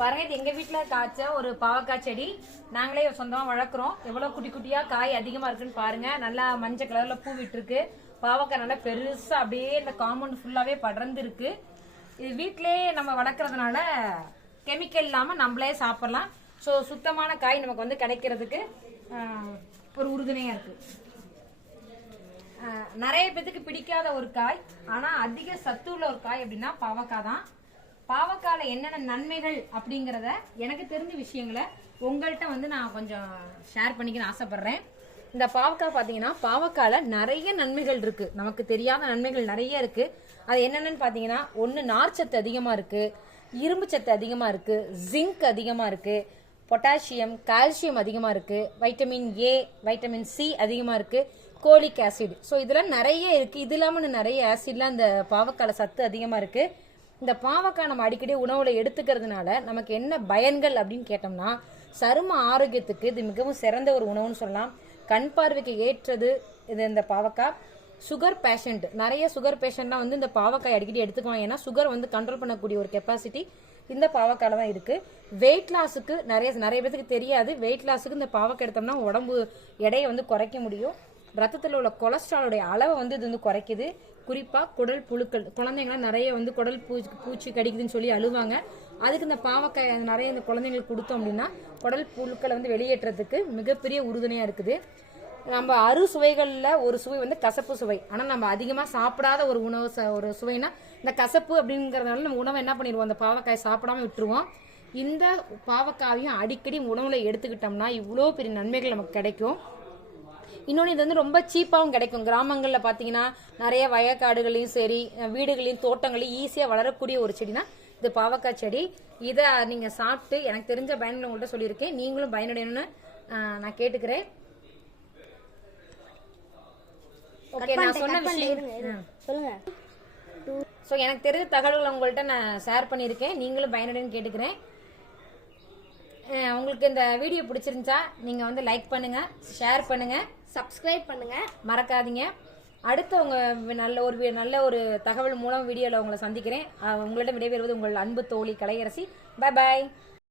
பாருங்க, இது எங்க வீட்டுல காய்ச்ச ஒரு பாவக்காய் செடி. நாங்களே சொந்தமா வளர்க்குறோம். எவ்வளவு குட்டி குட்டியா காய் அதிகமா இருக்குன்னு பாருங்க. நல்லா மஞ்சள் கலர்ல பூ விட்டு இருக்கு. பாவக்காய் நல்லா பெருசா அப்படியே இந்த காம்பவுண்ட் ஃபுல்லாவே படர்ந்து இருக்கு. இது வீட்டிலேயே நம்ம வளர்க்கறதுனால கெமிக்கல் இல்லாம நம்மளே சாப்பிடலாம். ஸோ சுத்தமான காய் நமக்கு வந்து கிடைக்கிறதுக்கு ஒரு உறுதுணையா இருக்கு. நிறைய பேத்துக்கு பிடிக்காத ஒரு காய், ஆனா அதிக சத்து உள்ள ஒரு காய் அப்படின்னா பாவக்காய் தான். பாவக்காயில என்னென்ன நன்மைகள் அப்படிங்கிறத எனக்கு தெரிஞ்ச விஷயங்களை உங்கள்கிட்ட வந்து நான் கொஞ்சம் ஷேர் பண்ணிக்கணும்னு ஆசைப்படுறேன். இந்த பாவக்காய் பார்த்தீங்கன்னா பாவக்காயில நிறைய நன்மைகள் இருக்கு. நமக்கு தெரியாத நன்மைகள் நிறைய இருக்கு. அது என்னென்னு பார்த்தீங்கன்னா, ஒன்று நார்ச்சத்து அதிகமாக இருக்கு, இரும்பு சத்து அதிகமாக இருக்கு, ஜிங்க் அதிகமாக இருக்கு, பொட்டாசியம் கால்சியம் அதிகமாக இருக்கு, வைட்டமின் ஏ வைட்டமின் சி அதிகமாக இருக்கு, கோலிக் ஆசிட். ஸோ இதெல்லாம் நிறைய இருக்கு. இது இல்லாமல் நிறைய ஆசிட்லாம் இந்த பாவக்காயில சத்து அதிகமாக இருக்கு. இந்த பாவக்காய் நம்ம அடிக்கடி உணவுல எடுத்துக்கிறதுனால நமக்கு என்ன பயன்கள் அப்படின்னு கேட்டோம்னா, சரும ஆரோக்கியத்துக்கு இது மிகவும் சிறந்த ஒரு உணவுன்னு சொல்லலாம். கண் பார்வைக்கு ஏற்றது இது இந்த பாவக்காய். சுகர் பேஷண்ட், நிறைய சுகர் பேஷண்ட்லாம் வந்து இந்த பாவக்காய் அடிக்கடி எடுத்துக்குவாங்க. ஏன்னா சுகர் வந்து கண்ட்ரோல் பண்ணக்கூடிய ஒரு கெப்பாசிட்டி இந்த பாவக்காயில தான் இருக்கு. வெயிட் லாஸுக்கு நிறைய பேத்துக்கு தெரியாது. வெயிட் லாஸுக்கு இந்த பாவக்காய் எடுத்தோம்னா உடம்பு எடையை வந்து குறைக்க முடியும். ரத்தத்தில் உள்ள கொலஸ்ட்ராலுடைய அளவை வந்து இது வந்து குறைக்குது. குறிப்பா குடல் புழுக்கள், குழந்தைங்களாம் நிறைய வந்து குடல் பூச்சி கடிக்குதுன்னு சொல்லி அழுவாங்க. அதுக்கு இந்த பாவக்காய் நிறைய இந்த குழந்தைங்களுக்கு கொடுத்தோம் அப்படின்னா குடல் புழுக்களை வந்து வெளியேற்றதுக்கு மிகப்பெரிய உறுதுணையா இருக்குது. நம்ம சுவைகள்ல ஒரு சுவை வந்து கசப்பு சுவை. ஆனா நம்ம அதிகமா சாப்பிடாத ஒரு உணவு ஒரு சுவைனா இந்த கசப்பு அப்படிங்கறதுனால நம்ம உணவை என்ன பண்ணிடுவோம், அந்த பாவக்காய் சாப்பிடாம விட்டுருவோம். இந்த பாவக்காயும் அடிக்கடி உணவுல எடுத்துக்கிட்டோம்னா இவ்வளோ பெரிய நன்மைகள் நமக்கு கிடைக்கும். இன்னொன்று, இது வந்து ரொம்ப சீப்பாகவும் கிடைக்கும். கிராமங்களில் பார்த்தீங்கன்னா நிறைய வயக்காடுகளையும் சரி வீடுகளையும் தோட்டங்களையும் ஈஸியாக வளரக்கூடிய ஒரு செடினா இது பாவக்காய் செடி. இதை நீங்கள் சாப்பிட்டு எனக்கு தெரிஞ்ச பயன்களை உங்கள்கிட்ட சொல்லியிருக்கேன். நீங்களும் பயனடையணும்னு நான் கேட்டுக்கிறேன். ஓகே, நான் சொன்ன விஷயம் சொல்லுங்க. ஸோ எனக்கு தெரிஞ்ச தகவல்களை உங்கள்கிட்ட நான் ஷேர் பண்ணியிருக்கேன். நீங்களும் பயனடைன்னு கேட்டுக்கிறேன். உங்களுக்கு இந்த வீடியோ பிடிச்சிருந்துச்சா நீங்கள் வந்து லைக் பண்ணுங்க, ஷேர் பண்ணுங்க, சப்ஸ்கிரைப் பண்ணுங்க, மறக்காதீங்க. அடுத்து உங்க நல்ல ஒரு தகவல் மூலம் வீடியோவில் உங்களை சந்திக்கிறேன். உங்களிடம் விடைபெறுவது உங்கள் அன்பு தோழி கலையரசி. Bye bye.